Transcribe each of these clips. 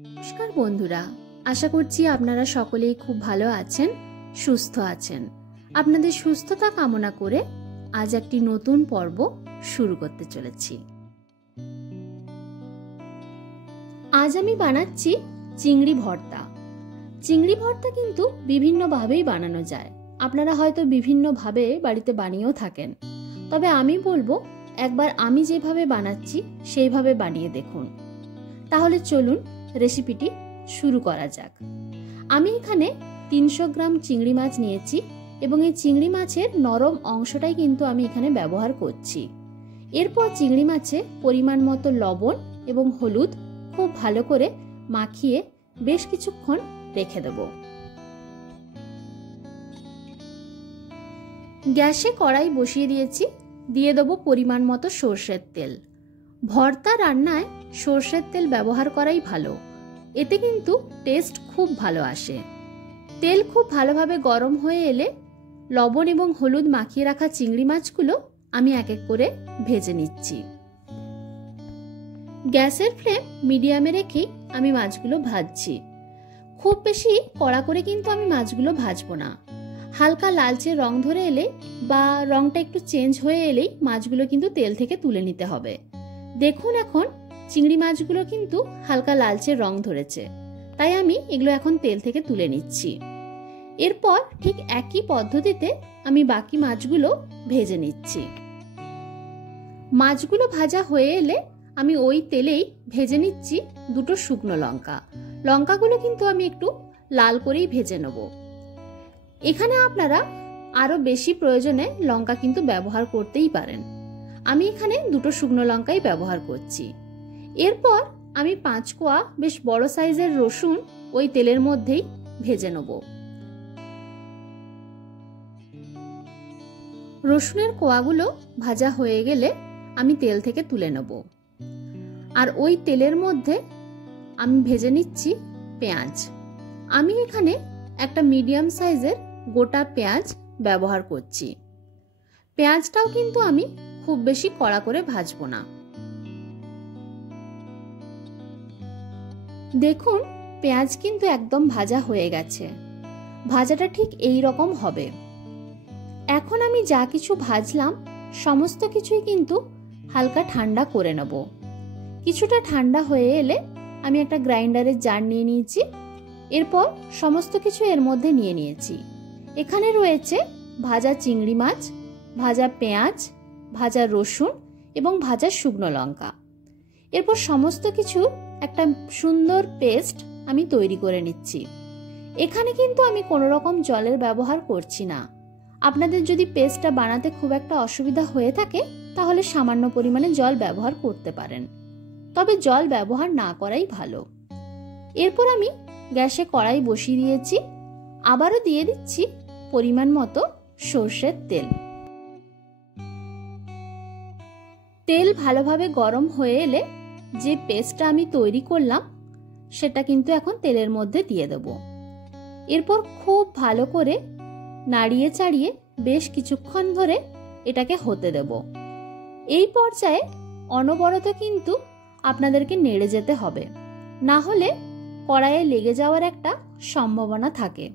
নমস্কার বন্ধুরা, আশা করছি আপনারা সকলেই খুব ভালো আছেন, সুস্থ আছেন। আপনাদের সুস্থতা কামনা করে আজ একটি নতুন পর্ব শুরু করতে চলেছি। আজ আমি বানাচ্ছি চিংড়ি ভর্তা। চিংড়ি ভর্তা কিন্তু বিভিন্নভাবেই বানানো যায়। আপনারা হয়তো বিভিন্নভাবে বাড়িতে বানিয়েও থাকেন, তবে আমি বলবো একবার আমি যেভাবে বানাচ্ছি সেইভাবে বানিয়ে দেখুন। তাহলে চলুন রেসিপিটি শুরু করা যাক। আমি এখানে 300 গ্রাম চিংড়ি মাছ নিয়েছি এবং এই চিংড়ি মাছের নরম অংশটাই কিন্তু আমি এখানে ব্যবহার করছি। এরপর চিংড়ি মাছে পরিমাণ মতো লবণ এবং হলুদ খুব ভালো করে মাখিয়ে বেশ কিছুক্ষণ রেখে দেব। গ্যাসে কড়াই বসিয়ে দিয়েছি, দিয়ে দেবো পরিমাণ মতো সর্ষের তেল। ভর্তা রান্নায় সর্ষের তেল ব্যবহার করাই ভালো, এতে কিন্তু টেস্ট খুব ভালো আসে। তেল খুব ভালোভাবে গরম হয়ে এলে লবণ এবং হলুদ মাখিয়ে রাখা চিংড়ি মাছগুলো আমি এক এক করে ভেজে নিচ্ছি। গ্যাসের ফ্লেম মিডিয়ামে রেখেই আমি মাছগুলো ভাজছি। খুব বেশি কড়া করে কিন্তু আমি মাছগুলো ভাজবো না। হালকা লালচে রং ধরে এলে বা রংটা একটু চেঞ্জ হয়ে এলেই মাছগুলো কিন্তু তেল থেকে তুলে নিতে হবে। দেখুন এখন চিংড়ি মাছগুলো কিন্তু হালকা লালচে রং ধরেছে, তাই আমি এগুলো এখন তেল থেকে তুলে নিচ্ছি। এরপর ঠিক একই পদ্ধতিতে আমি বাকি মাছগুলো ভেজে নিচ্ছি। মাছগুলো ভাজা হয়ে এলে আমি ওই তেলেই ভেজে নিচ্ছি দুটো শুকনো লঙ্কা। লঙ্কাগুলো কিন্তু আমি একটু লাল করেই ভেজে নেব। এখানে আপনারা আরো বেশি প্রয়োজনে লঙ্কা কিন্তু ব্যবহার করতেই পারেন। আমি এখানে দুটো শুকনো লঙ্কাই ব্যবহার করছি। এরপর আমি 5 কোয়া বেশ বড় সাইজের রসুন ওই তেলের মধ্যেই ভেজে নেব। রসুনের কোয়াগুলো ভাজা হয়ে গেলে আমি তেল থেকে তুলে নেব। আর ওই তেলের মধ্যে আমি ভেজে নিচ্ছি পেঁয়াজ। আমি এখানে একটা মিডিয়াম সাইজের গোটা পেঁয়াজ ব্যবহার করছি। পেঁয়াজটাও কিন্তু আমি খুব বেশি কড়া করে ভাজবো না। দেখুন পেঁয়াজ কিন্তু একদম ভাজা হয়ে গেছে। ভাজাটা ঠিক এই রকম হবে। এখন আমি যা কিছু ভাজলাম সমস্ত কিছুই কিন্তু হালকা ঠান্ডা করে নেব। কিছুটা ঠান্ডা হয়ে এলে আমি একটা গ্রাইন্ডারের জার নিয়ে নিয়েছি। এরপর সমস্ত কিছু এর মধ্যে নিয়ে নিয়েছি। এখানে রয়েছে ভাজা চিংড়ি মাছ, ভাজা পেঁয়াজ, ভাজা রসুন এবং ভাজা শুকনো লঙ্কা। এরপর সমস্ত কিছু একটা সুন্দর পেস্ট আমি তৈরি করে নিচ্ছি। এখানে কিন্তু আমি কোনো রকম জলের ব্যবহার করছি না। আপনাদের যদি পেস্টটা বানাতে খুব একটা অসুবিধা হয়ে থাকে তাহলে সামান্য পরিমাণে জল ব্যবহার করতে পারেন, তবে জল ব্যবহার না করাই ভালো। এরপর আমি গ্যাসে কড়াই বসিয়ে দিয়েছি। আবারও দিয়ে দিচ্ছি পরিমাণ মতো সর্ষের তেল। তেল ভালোভাবে গরম হয়ে এলে যে পেস্টটা আমি তৈরি করলাম সেটা কিন্তু এখন তেলের মধ্যে দিয়ে দেব। এরপর খুব ভালো করে নাড়িয়ে চাড়িয়ে বেশ কিছুক্ষণ ধরে এটাকে হতে দেব। এই পর্যায়ে অনবরত কিন্তু আপনাদেরকে নেড়ে যেতে হবে, না হলে কড়াইয়ে লেগে যাওয়ার একটা সম্ভাবনা থাকে।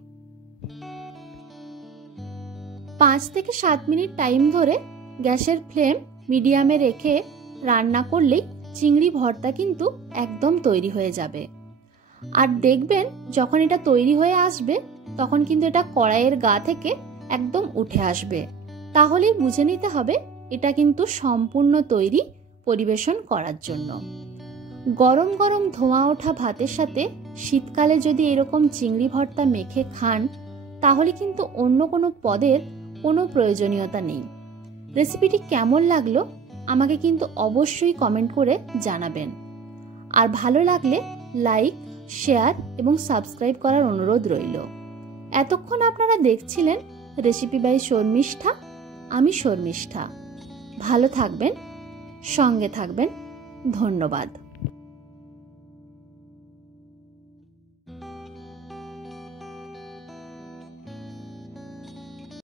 5 থেকে 7 মিনিট টাইম ধরে গ্যাসের ফ্লেম মিডিয়ামে রেখে রান্না করলেই চিংড়ি ভর্তা কিন্তু একদম তৈরি হয়ে যাবে। আর দেখবেন যখন এটা তৈরি হয়ে আসবে তখন কিন্তু এটা কড়াইয়ের গা থেকে একদম উঠে আসবে। তাহলেই বুঝে নিতে হবে এটা কিন্তু সম্পূর্ণ তৈরি পরিবেশন করার জন্য। গরম গরম ধোঁয়া ওঠা ভাতের সাথে শীতকালে যদি এরকম চিংড়ি ভর্তা মেখে খান তাহলে কিন্তু অন্য কোনো পদের কোনো প্রয়োজনীয়তা নেই। রেসিপিটি কেমন লাগলো আমাকে কিন্তু অবশ্যই কমেন্ট করে জানাবেন। আর ভালো লাগলে লাইক, শেয়ার এবং সাবস্ক্রাইব করার অনুরোধ রইল। এতক্ষণ আপনারা দেখছিলেন রেসিপি বাই শর্মিষ্ঠা। আমি শর্মিষ্ঠা। ভালো থাকবেন, সঙ্গে থাকবেন। ধন্যবাদ।